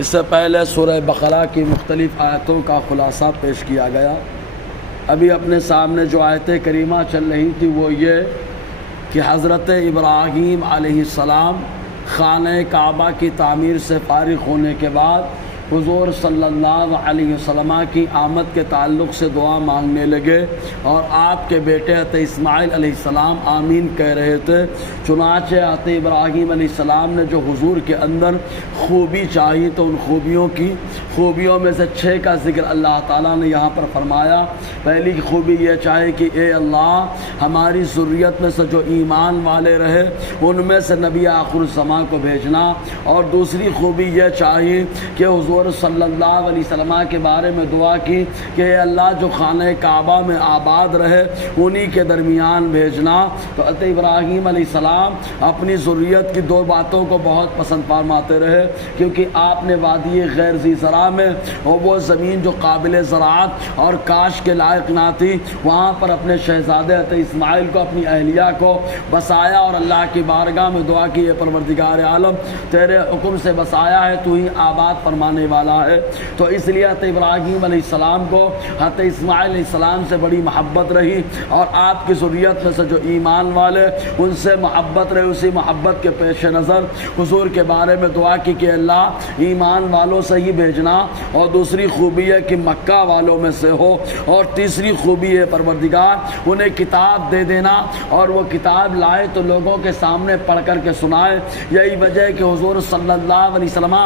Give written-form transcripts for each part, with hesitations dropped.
اس سے پہلے سورہ بقرہ کی مختلف آیتوں کا خلاصہ پیش کیا گیا۔ ابھی اپنے سامنے جو آیت کریمہ چل رہی تھی وہ یہ کہ حضرت ابراہیم علیہ السلام خانہ کعبہ کی تعمیر سے فارغ ہونے کے بعد حضور صلی اللہ علیہ وسلم کی آمد کے تعلق سے دعا مانگنے لگے، اور آپ کے بیٹے حضرت اسماعیل علیہ السلام آمین کہہ رہے تھے۔ چنانچہ حضرت ابراہیم علیہ السلام نے جو حضور کے اندر خوبی چاہی تو ان خوبیوں میں سے 6 کا ذکر اللہ تعالیٰ نے یہاں پر فرمایا۔ پہلی خوبی یہ چاہے کہ اے اللہ ہماری ذریت میں سے جو ایمان والے رہے ان میں سے نبی آخر الزماں کو بھیجنا، اور دوسری خوبی یہ چاہیے کہ حضور صلی اللہ علیہ وسلم کے بارے میں دعا کی کہ اے اللہ جو خانہ کعبہ میں آباد رہے انہی کے درمیان بھیجنا۔ تو حضرت ابراہیم علیہ السلام اپنی ذریت کی 2 باتوں کو بہت پسند فرماتے رہے، کیونکہ آپ نے وادی غیر ذی زرع میں اور وہ زمین جو قابل زراعت اور کاشت کے لائق نہ تھی وہاں پر اپنے شہزادے حضرت اسماعیل کو اپنی اہلیہ کو بسایا، اور اللہ کی بارگاہ میں دعا کی اے پروردگار عالم تیرے حکم سے بسایا ہے، تو ہی آباد فرمانے والا ہے۔ تو اس لیے حضرت ابراہیم علیہ السلام کو حضرت اسماعیل علیہ السلام سے بڑی محبت رہی، اور آپ کی ذریت میں سے جو ایمان والے ان سے محبت رہی، اسی محبت کے پیش نظر حضور کے بارے میں دعا کی کہ اللہ ایمان والوں سے ہی بھیجنا، اور دوسری خوبی ہے کہ مکہ والوں میں سے ہو، اور تیسری خوبی ہے پروردگار انہیں کتاب دے دینا، اور وہ کتاب لائے تو لوگوں کے سامنے پڑھ کر کے سنائے۔ یہی وجہ ہے کہ حضور صلی اللہ علیہ وسلم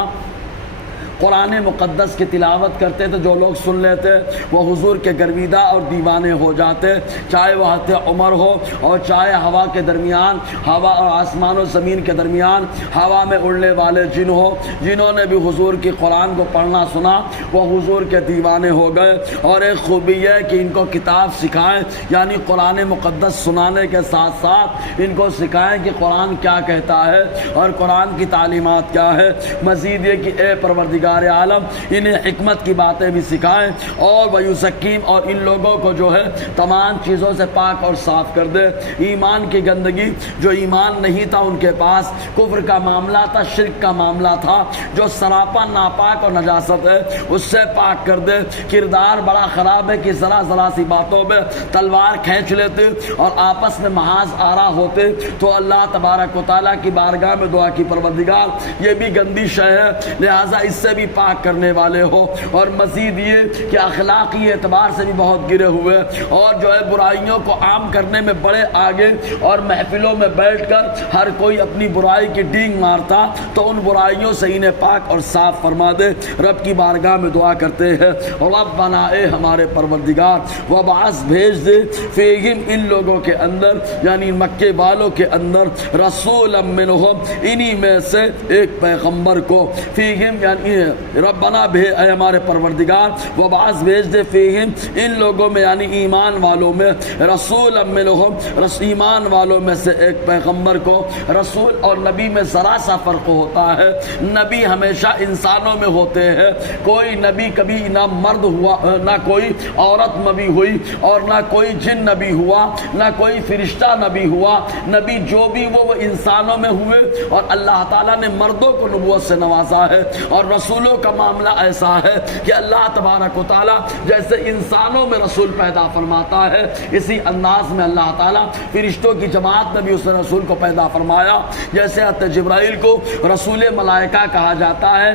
قرآن مقدس کی تلاوت کرتے تو جو لوگ سن لیتے وہ حضور کے گرویدہ اور دیوانے ہو جاتے، چاہے وہ حضرت عمر ہو اور چاہے ہوا کے درمیان، ہوا اور آسمان و زمین کے درمیان ہوا میں اڑنے والے جن ہو، جنہوں نے بھی حضور کی قرآن کو پڑھنا سنا وہ حضور کے دیوانے ہو گئے۔ اور ایک خوبی یہ کہ ان کو کتاب سکھائیں، یعنی قرآن مقدس سنانے کے ساتھ ساتھ ان کو سکھائیں کہ قرآن کیا کہتا ہے اور قرآن کی تعلیمات کیا ہے۔ مزید یہ کہ اے پروردگار عالم انہیں حکمت کی باتیں بھی سکھائیں، اور ویزکیم اور ان لوگوں کو جو ہے تمام چیزوں سے پاک اور صاف کر دے۔ ایمان کی گندگی، جو ایمان نہیں تھا ان کے پاس، کفر کا معاملہ تھا، شرک کا معاملہ تھا، جو سراپا ناپاک اور نجاست ہے اس سے پاک کر دے۔ کردار بڑا خراب ہے کہ ذرا سی باتوں میں تلوار کھینچ لیتے اور آپس میں محاذ آرا ہوتے، تو اللہ تبارک و تعالیٰ کی بارگاہ میں دعا کی پروردگار یہ بھی گندی شے ہے، لہٰذا اس سے بھی پاک کرنے والے ہو۔ اور مزید یہ کہ اخلاقی اعتبار سے بھی بہت گرے ہوئے، اور جو ہے برائیوں کو عام کرنے میں بڑے آگے، اور محفلوں میں بیٹھ کر ہر کوئی اپنی برائی کی ڈینگ مارتا، تو ان برائیوں سے انہیں پاک اور صاف فرما دے۔ رب کی بارگاہ میں دعا کرتے ہیں ربنا اے ہمارے پروردگار وبعث بھیج دے فیہم ان لوگوں کے اندر، یعنی مکے والوں کے اندر، رسولا منہم انہی میں سے ایک پیغمبر کو، فیہم یعنی ربنا اے ہمارے پروردگار وبعث بھیج دے فیہم ان لوگوں میں یعنی ایمان والوں میں، رسولا منہم ایمان والوں میں سے ایک پیغمبر کو۔ رسول اور نبی میں ذرا سا فرق ہوتا ہے، نبی ہمیشہ انسانوں میں ہوتے ہیں، کوئی نبی کبھی نہ مرد ہوا، نہ کوئی عورت نبی ہوئی، اور نہ کوئی جن نبی ہوا، نہ کوئی فرشتہ نبی ہوا۔ نبی جو بھی وہ انسانوں میں ہوئے، اور اللہ تعالیٰ نے مردوں کو نبوت سے نوازا ہے، اور رسولوں کا معاملہ ایسا ہے کہ اللہ تبارک و تعالیٰ جیسے انسانوں میں رسول پیدا فرماتا ہے، اسی انداز میں اللہ تعالیٰ فرشتوں کی جماعت میں بھی اس نے رسول کو پیدا فرمایا۔ جیسے حضرت جبرائیل کو رسول ملائکہ کہا جاتا ہے،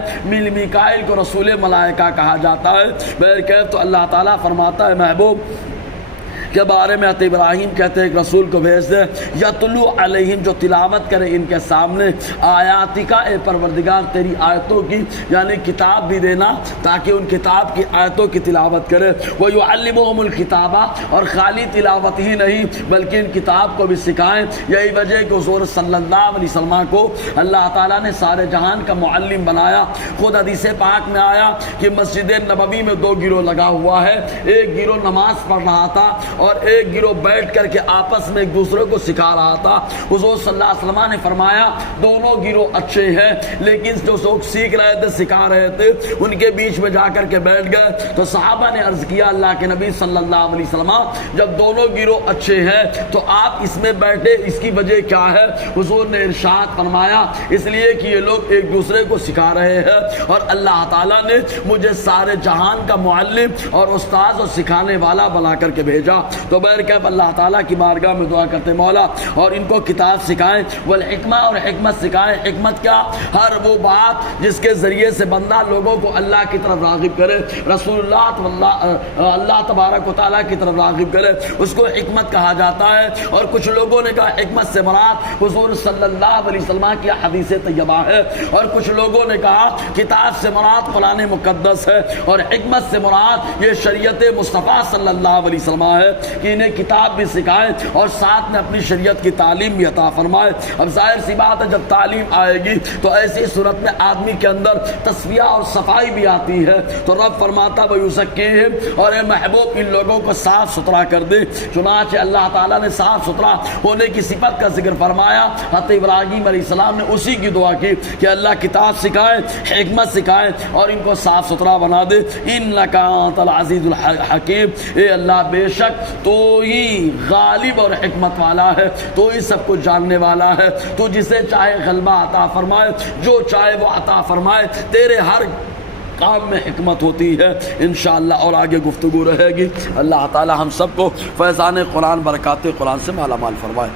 میکائیل کو رسول ملائکہ کہا جاتا ہے۔ بہرکیف تو اللہ تعالیٰ فرماتا ہے محبوب کے بارے میں حضرت ابراہیم کہتے ہیں ایک رسول کو بھیج دے، یتلو علیہم جو تلاوت کرے ان کے سامنے، آیاتکا اے پروردگار تیری آیتوں کی، یعنی کتاب بھی دینا تاکہ ان کتاب کی آیتوں کی تلاوت کرے، ویعلمہم الکتابہ اور خالی تلاوت ہی نہیں بلکہ ان کتاب کو بھی سکھائیں۔ یہی وجہ کہ حضور صلی اللہ علیہ وسلم کو اللہ تعالیٰ نے سارے جہان کا معلم بنایا۔ خود حدیث پاک میں آیا کہ مسجد نبوی میں 2 گروہ لگا ہوا ہے، ایک گروہ نماز پڑھ رہا تھا اور ایک گروہ بیٹھ کر کے آپس میں ایک دوسرے کو سکھا رہا تھا۔ حضور صلی اللہ علیہ وسلم نے فرمایا دونوں گروہ اچھے ہیں، لیکن جو لوگ سیکھ رہے تھے سکھا رہے تھے ان کے بیچ میں جا کر کے بیٹھ گئے۔ تو صحابہ نے عرض کیا اللہ کے نبی صلی اللہ علیہ وسلم جب دونوں گروہ اچھے ہیں تو آپ اس میں بیٹھے، اس کی وجہ کیا ہے؟ حضور نے ارشاد فرمایا اس لیے کہ یہ لوگ ایک دوسرے کو سکھا رہے ہیں اور اللہ تعالیٰ نے مجھے سارے جہان کا معلم اور استاذ اور سکھانے والا بنا کر کے بھیجا۔ تو بہرکیف اللہ تعالیٰ کی بارگاہ میں دعا کرتے مولا اور ان کو کتاب سکھائیں، والحکمہ اور حکمت سکھائیں۔ حکمت کیا؟ ہر وہ بات جس کے ذریعے سے بندہ لوگوں کو اللہ کی طرف راغب کرے، رسول اللہ تبارک و تعالیٰ کی طرف راغب کرے، اس کو حکمت کہا جاتا ہے۔ اور کچھ لوگوں نے کہا حکمت سے مراد حضور صلی اللہ علیہ وسلم کی حدیث طیبہ ہے، اور کچھ لوگوں نے کہا کتاب سے مراد قرآن مقدس ہے، اور حکمت سے مراد یہ شریعت مصطفیٰ صلی اللہ علیہ وسلم ہے کہ انہیں کتاب بھی سکھائیں اور ساتھ میں اپنی شریعت کی تعلیم بھی عطا فرمائے۔ اب ظاہر سی بات ہے جب تعلیم آئے گی تو ایسی صورت میں آدمی کے اندر تصفیہ اور صفائی بھی آتی ہے۔ تو رب فرماتا وَيُزَكِّيهِمْ، اور اے محبوب ان لوگوں کو صاف ستھرا کر دے۔ چنانچہ اللہ تعالیٰ نے صاف ستھرا ہونے کی صفت کا ذکر فرمایا۔ حضرت ابراہیم علیہ السلام نے اسی کی دعا کی کہ اللہ کتاب سکھائے، حکمت سکھائے اور ان کو صاف ستھرا بنا دے۔ اِنَّكَ أَنْتَ الْعَزِيزُ الْحَكِيمُ، اے اللہ بے شک تو ہی غالب اور حکمت والا ہے، تو ہی سب کچھ جاننے والا ہے، تو جسے چاہے غلبہ عطا فرمائے، جو چاہے وہ عطا فرمائے، تیرے ہر کام میں حکمت ہوتی ہے انشاءاللہ۔ اور آگے گفتگو رہے گی۔ اللہ تعالی ہم سب کو فیضان قرآن برکات قرآن سے مالا مال فرمائے۔